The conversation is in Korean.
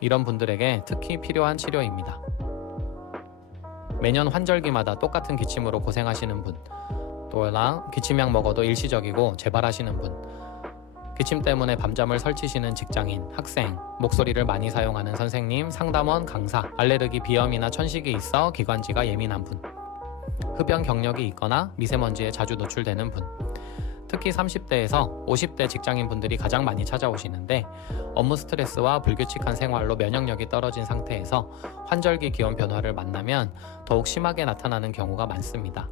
이런 분들에게 특히 필요한 치료입니다. 매년 환절기마다 똑같은 기침으로 고생하시는 분, 또랑 기침약 먹어도 일시적이고 재발하시는 분, 기침 때문에 밤잠을 설치시는 직장인, 학생, 목소리를 많이 사용하는 선생님, 상담원, 강사, 알레르기, 비염이나 천식이 있어 기관지가 예민한 분, 흡연 경력이 있거나 미세먼지에 자주 노출되는 분, 특히 30대에서 50대 직장인분들이 가장 많이 찾아오시는데 업무 스트레스와 불규칙한 생활로 면역력이 떨어진 상태에서 환절기 기온 변화를 만나면 더욱 심하게 나타나는 경우가 많습니다.